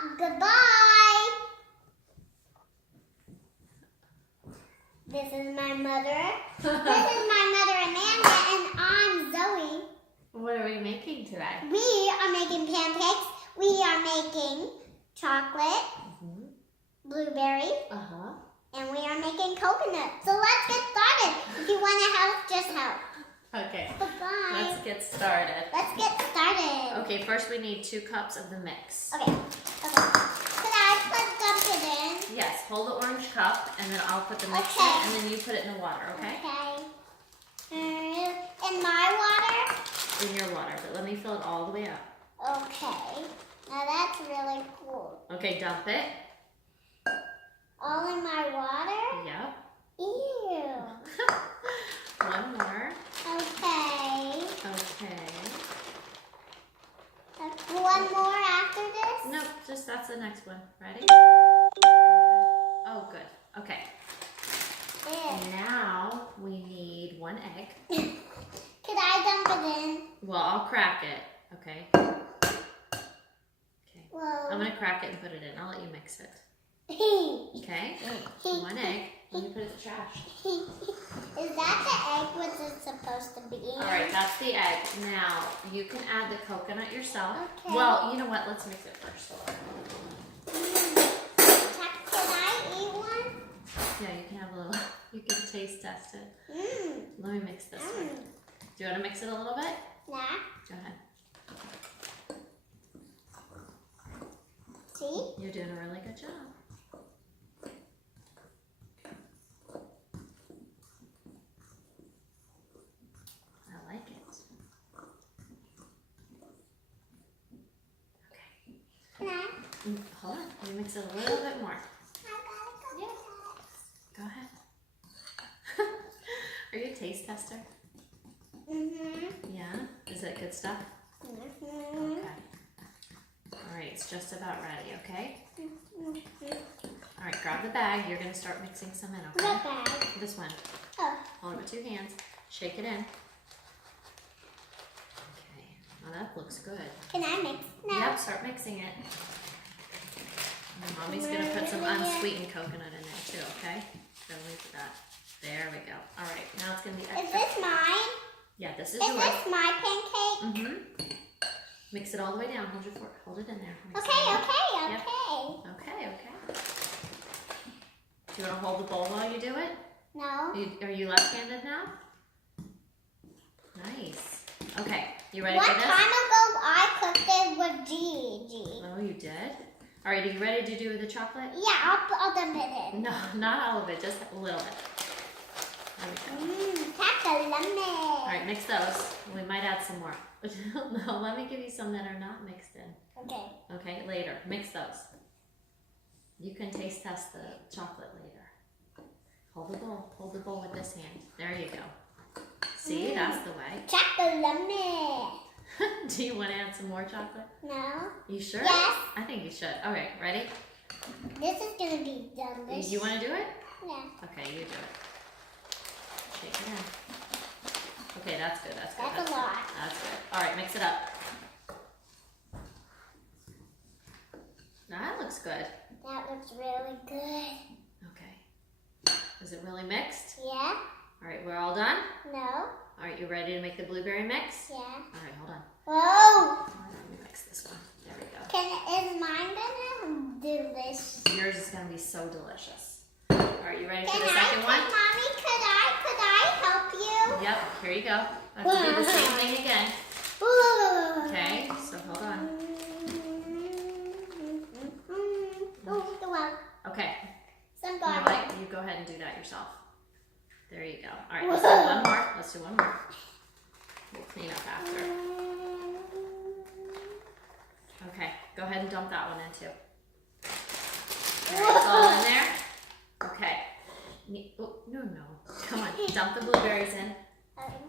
Goodbye. This is my mother. This is my mother Amanda, and I'm Zoe. What are we making today? We are making pancakes. We are making chocolate, blueberry, and we are making coconut. So let's get started. If you want to help, just help. Okay. Bye-bye. Let's get started. Let's get started. Okay, first we need 2 cups of the mix. Okay. Could I dump it in? Yes, hold the orange cup, and then I'll put the mix Okay. in, and then you put it in the water, okay? Okay. In my water? In your water, but let me fill it all the way up. Okay. Now that's really cool. Okay, dump it. All in my water? Yep. Ew. One more. Okay. Okay. One more after this? No, just that's the next one. Ready? Oh, good. Okay. There. Now we need 1 egg. Could I dump it in? Well, I'll crack it. Okay. Okay. Whoa. I'm gonna crack it and put it in. I'll let you mix it. Okay. 1 egg. And you put it in the trash. Is that the egg which is supposed to be in? All right, that's the egg. Now you can add the coconut yourself. Okay. Well, you know what? Let's mix it first. Can I eat one? Yeah, you can have a little. You can taste test it. Mmm. Let me mix this one. Do you want to mix it a little bit? Nah. Go ahead. See? You're doing a really good job. I like it. Okay. Can I? Hold on. Let me mix it a little bit more. Yeah. Go ahead. Are you a taste tester? Mm-hmm. Yeah? Is it good stuff? Mm-hmm. Okay. All right, it's just about ready, okay? All right, grab the bag. You're going to start mixing some in, okay? What bag? This one. Oh. Hold it with 2 hands. Shake it in. Okay. Well, that looks good. Can I mix now? Yep, start mixing it. And Mommy's going to put some unsweetened coconut in there too, okay? Don't leave for that. There we go. All right, now it's going to be extra. Is this mine? Yeah, this is Is yours. this my pancake? Mm-hmm. Mix it all the way down. Hold your fork. Hold it in there. Mix Okay, it in. okay, Yep. okay. Okay, okay. Do you want to hold the bowl while you do it? No. Are you left-handed now? Nice. Okay, you ready One for this? time ago, I cooked it with Gigi. Oh, you did? All right, are you ready to do the chocolate? Yeah, I'll dump it in. No, not all of it, just a little bit. There we go. Chocolate. All right, mix those. We might add some more. No, let me give you some that are not mixed in. Okay. Okay, later. Mix those. You can taste test the chocolate later. Hold the bowl. Hold the bowl with this hand. There you go. See, that's the way. Chocolate. Do you want to add some more chocolate? No. You sure? Yes. I think you should. All right, ready? This is gonna be delicious. You want to do it? Yeah. Okay, you do it. Shake it in. Okay, that's good. That's good. That's a lot. That's good. All right, mix it up. That looks good. That looks really good. Okay. Is it really mixed? Yeah. All right, we're all done? No. All right, you ready to make the blueberry mix? Yeah. All right, hold on. Whoa. Let me mix this one. There we go. Is mine gonna do this? Yours is going to be so delicious. All right, you ready for the Can second one? Mommy, could I help you? Yep, here you go. I have to do the same thing again. Ooh. Okay, so hold on. Oh, the well. Okay, Some you know garlic. what? You go ahead and do that yourself. There you go. All right, let's do one more. Let's do one more. We'll clean up after. Okay, go ahead and dump that one in too. All right, it's all in there. Okay. Oh, no. Come on, dump the blueberries in.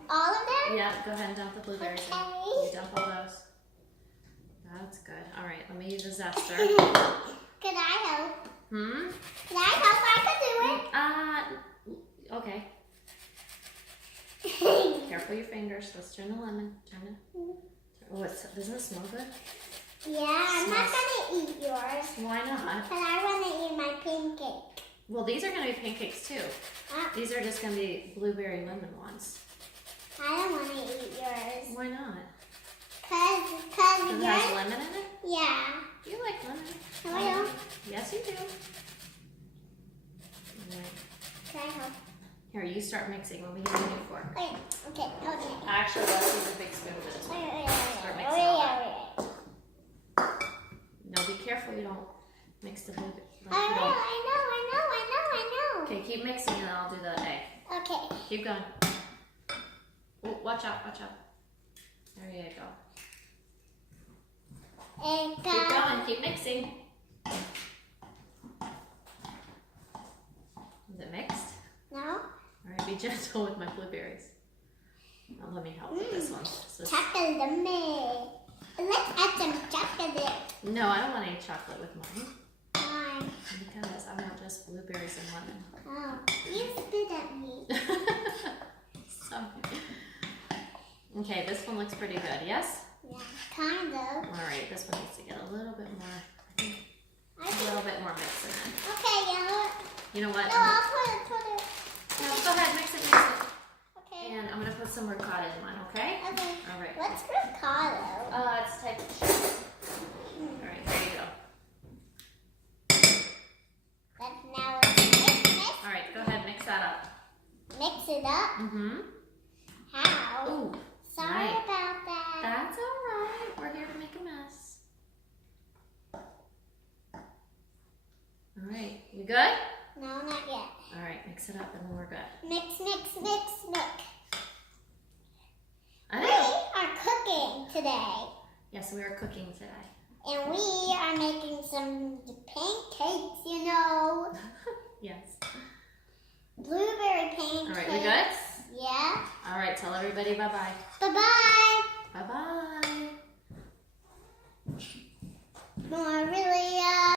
All of them? Yeah, go ahead and dump the blueberries in. Okay. You dump all those. That's good. All right, let me use a zester. Could I help? Hmm? Could I help? I could do it. Okay. Careful your fingers. Let's turn the lemon. Turn it. Oh, doesn't it smell good? Yeah, I'm not gonna eat yours. Why not? Because I want to eat my pancake. Well, these are going to be pancakes too. These are just going to be blueberry lemon ones. I don't want to eat yours. Why not? Because It has lemon in it? Yeah. You like lemon. No, I don't. Yes, you do. Right. Can I help? Here, you start mixing when we get a new fork. Okay. Okay. Actually, let's use a big spoon for this one. Start mixing Okay. all that. No, be careful you don't mix the blueberry. I know. Okay, keep mixing and then I'll do the egg. Okay. Keep going. Oh, watch out, watch out. There you go. Keep going, keep mixing. Is it mixed? No. All right, be gentle with my blueberries. Now let me help with this one. So Chocolate. Let's add some chocolate. no, I don't want any chocolate with mine. Why? Because I want just blueberries and lemon. Oh, you spit at me. Sorry. Okay, this one looks pretty good, yes? Yeah, kind of. All right, this one needs to get a little bit more, I a think. little bit more mix in it. Okay, you know what? You know what? No, I'll put it. No, go ahead, mix it, mix it. Okay. And I'm gonna put some ricotta in mine, okay? Okay. All right. What's ricotta? It's a type of cheese. All right, there you go. Now let's All right, go ahead, mix that up. mix it up. Mm-hmm. How? Ooh, Sorry right. about that. That's all right. We're here to make a mess. All right, you good? No, not yet. All right, mix it up and then we're good. Mix. I We know. are cooking today. Yes, we are cooking today. And we are making some pancakes, you know. Yes. Blueberry pancakes. All right, we good? Yeah. All right, tell everybody bye-bye. Bye-bye. Bye-bye.